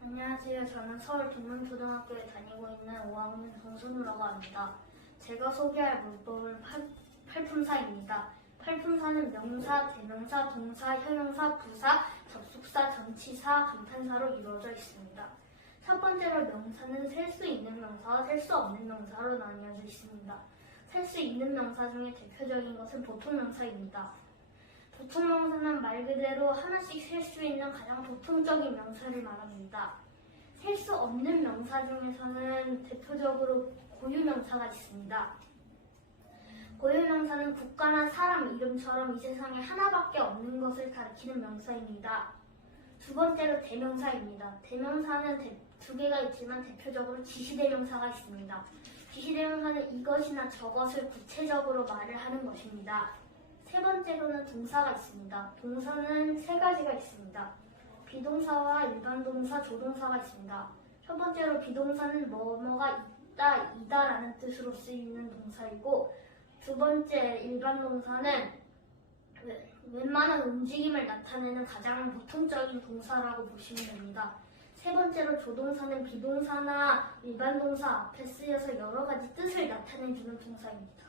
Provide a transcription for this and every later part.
안녕하세요. 저는 서울 동문초등학교에 다니고 있는 5학년 정순우라고 합니다. 제가 소개할 문법은 팔, 팔품사입니다. 팔품사는 명사, 대명사, 동사, 형용사, 부사, 접속사, 전치사, 감탄사로 이루어져 있습니다. 첫 번째로 명사는 셀 수 있는 명사와 셀 수 없는 명사로 나뉘어져 있습니다. 셀 수 있는 명사 중에 대표적인 것은 보통 명사입니다. 보통 명사는 말 그대로 하나씩 셀 수 있는 가장 보통적인 명사를 말합니다. 셀 수 없는 명사 중에서는 대표적으로 고유명사가 있습니다. 고유명사는 국가나 사람 이름처럼 이 세상에 하나밖에 없는 것을 가리키는 명사입니다. 두 번째로 대명사입니다. 대명사는 대- 두 개가 있지만 대표적으로 지시대명사가 있습니다. 지시대명사는 이것이나 저것을 구체적으로 말을 하는 것입니다. 세 번째로는 동사가 있습니다. 동사는 세 가지가 있습니다. 비동사와 일반 동사, 조동사가 있습니다. 첫 번째로 비동사는 뭐뭐가 있다, 이다라는 뜻으로 쓰이는 동사이고 두 번째 일반 동사는 웬- 웬만한 움직임을 나타내는 가장 보통적인 동사라고 보시면 됩니다. 세 번째로 조동사는 비동사나 일반 동사 앞에 쓰여서 여러 가지 뜻을 나타내주는 동사입니다.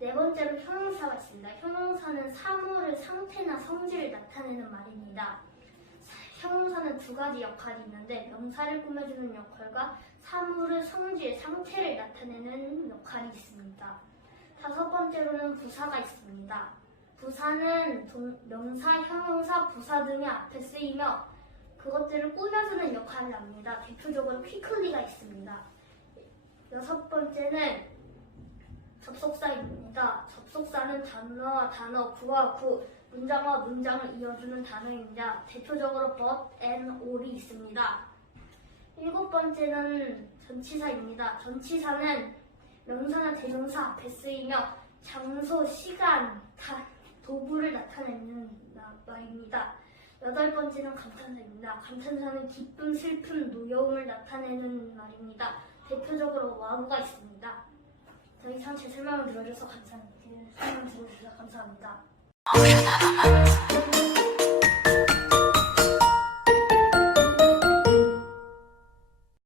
네 번째로 형용사가 있습니다. 형용사는 사물의 상태나 성질을 나타내는 말입니다. 사- 형용사는 두 가지 역할이 있는데 명사를 꾸며주는 역할과 사물의 성질, 상태를 나타내는 역할이 있습니다. 다섯 번째로는 부사가 있습니다. 부사는 동- 명사, 형용사, 부사 등의 앞에 쓰이며 그것들을 꾸며주는 역할을 합니다. 대표적으로 퀴클리가 있습니다. 여섯 번째는 접속사입니다. 접속사는 단어와 단어, 구와 구, 문장과 문장을 이어주는 단어입니다. 대표적으로 but and or이 있습니다. 일곱 번째는 전치사입니다. 전치사는 명사나 대명사 앞에 쓰이며 장소, 시간, 다, 도구를 나타내는 나- 말입니다. 여덟 번째는 감탄사입니다. 감탄사는 기쁨, 슬픔, 노여움을 나타내는 말입니다. 대표적으로 와우가 있습니다. 더 이상 제 설명을 들어줘서 감사합니다. 설명 들어주셔서 감사합니다.